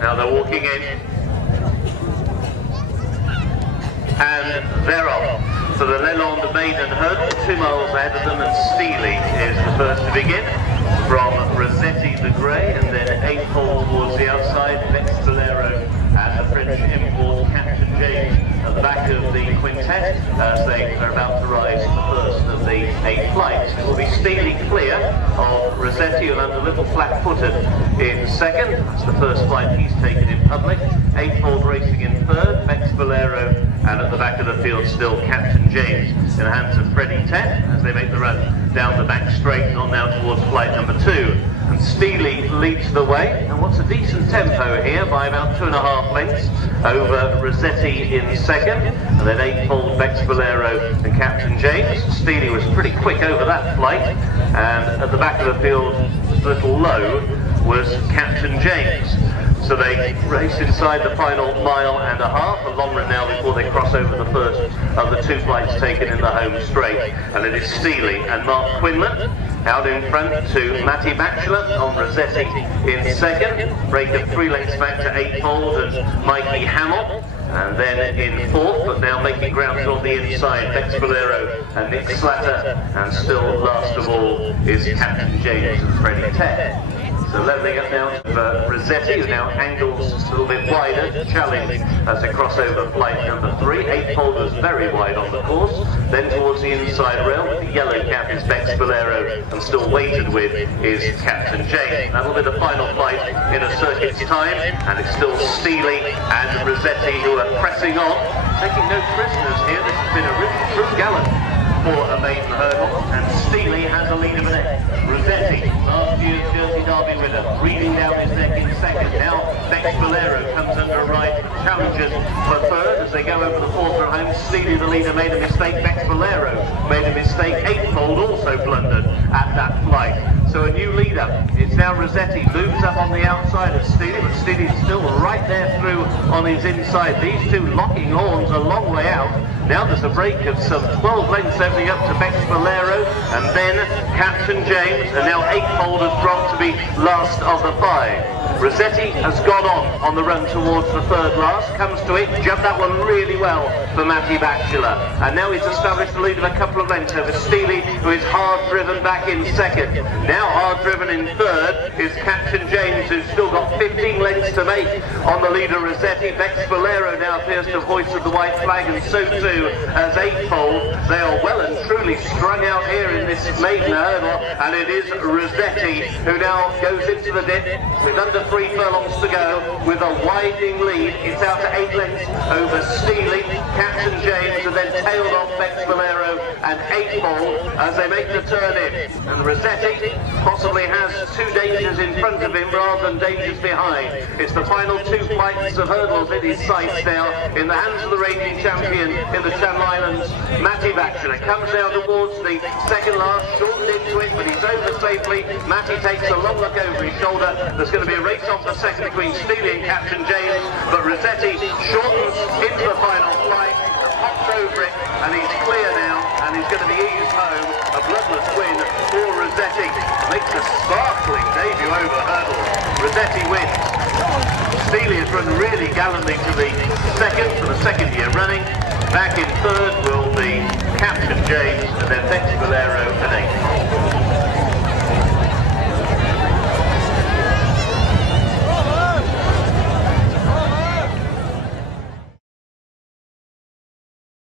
Now they're walking in. And they're off. So the Leland Maiden hurdle, 2 miles ahead of them, and Steely is the first to begin. From Rossetti the grey, and then 8 hole towards the outside, Vex Bolero and the French import Captain James at the back of the quintet as they are about to rise the first of the 8 flights. It will be Steely clear of Rossetti, who'll land a little flat-footed in second. That's the first flight he's taken in public. 8 hole racing in third, Vex Bolero, and at the back of the field still Captain James in the hands of Freddie Tett as they make the run down the back straight and on now towards flight number 2. And Steely leads the way, and what's a decent tempo here by about 2.5 lengths over Rossetti in second, and then 8-fold Vex Bolero and Captain James. Steely was pretty quick over that flight, and at the back of the field, just a little low, was Captain James. So they race inside the final 1.5 miles, a long run now before they cross over the first of the 2 flights taken in the home straight. And it is Steely and Mark Quinlan out in front to Matty Batchelor on Rossetti in second. Break of 3 lengths back to 8-fold and Mikey Hamill. And then in fourth, but now making ground on the inside, Vex Bolero and Nick Slatter. And still last of all is Captain James and Freddie Tett. So levelling up now to Rossetti, who now angles a little bit wider to challenge as they cross over flight number 3. 8-fold was very wide on the course. Then towards the inside rail, with the yellow cap is Vex Bolero, and still weighted with is Captain James. That'll be the final flight in a circuit's time, and it's still Steely and Rossetti who are pressing on, taking no prisoners here. This has been a really true gallop for a maiden hurdle, and Steely has a lead of an egg. Rossetti, last year's Jersey Derby winner, breathing down his neck in second. Now Vex Bolero comes under a ride, challenges for third as they go over the fourth from home. Steely, the leader, made a mistake. Vex Bolero made a mistake. 8-fold also blundered at that flight. So a new leader. It's now Rossetti, moves up on the outside of Steely, but Steely's still right there through on his inside. These two locking horns a long way out. Now there's a break of some 12 lengths opening up to Vex Bolero, and then Captain James, and now 8-fold has dropped to be last of the 5. Rossetti has gone on the run towards the third last, comes to it, jumped that one really well for Matty Batchelor, and now he's established a lead of a couple of lengths over Steely, who is hard driven back in second. Now hard driven in third is Captain James, who's still got 15 lengths to make on the leader Rossetti. Vex Bolero now appears to have hoisted the white flag, and so too as 8-fold. They are well and truly strung out here in this maiden hurdle, and it is Rossetti who now goes into the dip with under 3 furlongs to go with a widening lead. It's out to 8 lengths over Steely, Captain James, and then tailed off Vex Bolero and 8-fold as they make the turn in. And Rossetti possibly has 2 dangers in front of him rather than dangers behind. It's the final 2 flights of hurdles in his sights now, in the hands of the reigning champion in the Channel Islands, Matty Batchelor. Comes now towards the second last, shortened into it, but he's over safely. Matty takes a long look over his shoulder. There's going to be a race on for second between Steely and Captain James, but Rossetti shortens into the final flight, pops over it, and he's clear now, and he's going to be eased home. A bloodless win for Rossetti. Makes a sparkling debut over hurdles. Rossetti wins. Steely has run really gallantly to the second for the second year running. Back in third will be Captain James, and then Vex Bolero